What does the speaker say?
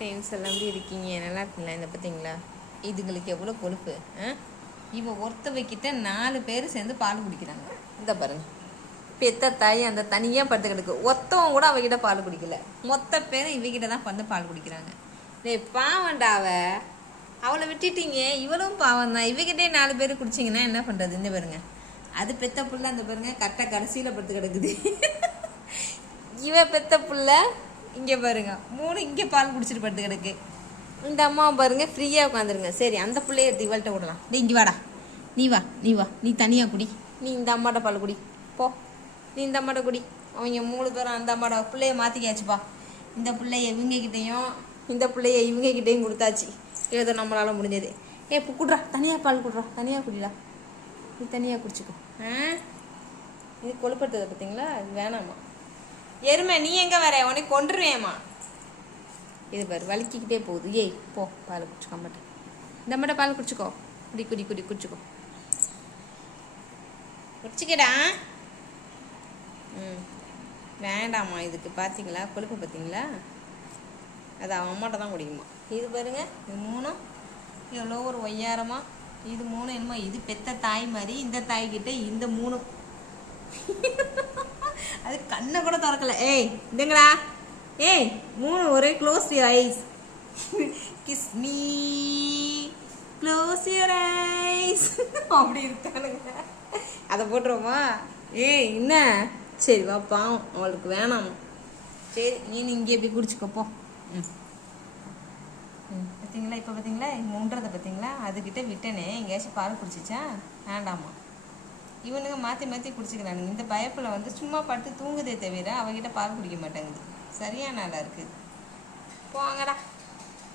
Friends எல்லாம் எப்படி இருக்கீங்க? நல்லா இருக்குங்களா? இந்த பார்த்தீங்களா, இதுங்களுக்கு எவ்வளோ கொழுப்பு. இவன் ஒருத்தவைக்கிட்ட 4 பேர் சேர்ந்து பால் குடிக்கிறாங்க. இந்த பாருங்க, பெத்த தாய் அந்த தனியாக படுத்து கிடக்கு. ஒத்தவன் கூட அவகிட்ட பால் குடிக்கல, மொத்த பேரும் இவகிட்ட தான் வந்து பால் குடிக்கிறாங்க. டேய் பாவண்டா, அவளை விட்டுட்டீங்க, இவளும் பாவம் தான். இவகிட்டே 4 பேர் குடிச்சிங்கன்னா என்ன பண்ணுறது? இந்த பாருங்க, அது பெத்த புள்ள, அந்த பாருங்க கட்டை கடைசியில் படுத்து கிடக்குது. இவ பெத்த புள்ள இங்கே பாருங்க 3 இங்கே பால் குடிச்சிட்டு படுத்து கிடக்கு. இந்த அம்மாவை பாருங்க ஃப்ரீயாக உட்காந்துருங்க. சரி, அந்த பிள்ளைய எடுத்து இவள்கிட்ட விடலாம். டே இங்கே வாடா, நீ வா நீ வா, நீ தனியாக குடி, நீ இந்த அம்மாட்ட பால் குடி போ, நீ இந்த அம்மாட்ட குடி. அவங்க 3 பேரும் அந்த அம்மாட்ட பிள்ளைய மாற்றிக்காச்சுப்பா. இந்த பிள்ளைய இவங்ககிட்டையும் இந்த பிள்ளைய இவங்ககிட்டையும் கொடுத்தாச்சு. ஏதோ நம்மளால முடிஞ்சது. இப்போ குடுறா, தனியாக பால் குடுறா, தனியாக குடிடா, நீ தனியாக குடிச்சிக்கோ. இது கொழுப்படுத்ததை பார்த்தீங்களா? இது வேணாமா? எருமை நீ எங்கே வர? உனக்கு கொண்டுருவேம்மா. இது பாரு வலிக்கிக்கிட்டே போகுது. ஏய் போ, பால் குடிச்சுக்கோ மாட்டேன். இந்த மட்டும் பால் குடிச்சிக்கோ, குடி குடி குடி குடிச்சிக்கோ, குடிச்சிக்கடா. வேண்டாம்மா, இதுக்கு பார்த்தீங்களா கொழுப்பு பார்த்தீங்களா? அது அவன் அம்மாட்ட தான் குடிக்குமா. இது பாருங்க, இது 3 எவ்வளோ ஒரு ஒய்யாரமாக. இது 3 என்னமோ இது பெத்த தாய் மாதிரி. இந்த தாய்கிட்ட இந்த 3 அது கண்ணை கூட திறக்கல. ஏய் இதுங்கடா, ஏய் 3 ஒரே close your eyes, kiss me, close your eyes அப்படி இருக்கானுங்க. அதை போட்டுருவோமா? ஏய் என்ன, சரி வா, பாவம் அவளுக்கு வேணாம். சரி நீ இங்கே எப்படி குடிச்சுக்கப்போ. பார்த்தீங்களா, இப்போ பார்த்தீங்களா முன்றதை பார்த்தீங்களா? அதுக்கிட்ட விட்டனே எங்கேயாச்சும் பால் குடிச்சிச்சா? வேண்டாமா. இவனுங்க மாற்றி மாற்றி குடிச்சிக்கிறானுங்க. இந்த பயப்பில் வந்து சும்மா பட்டு தூங்குதே தவிர அவகிட்ட பால் குடிக்க மாட்டேங்குது. சரியான ஆளாக இருக்குது. போங்கடா.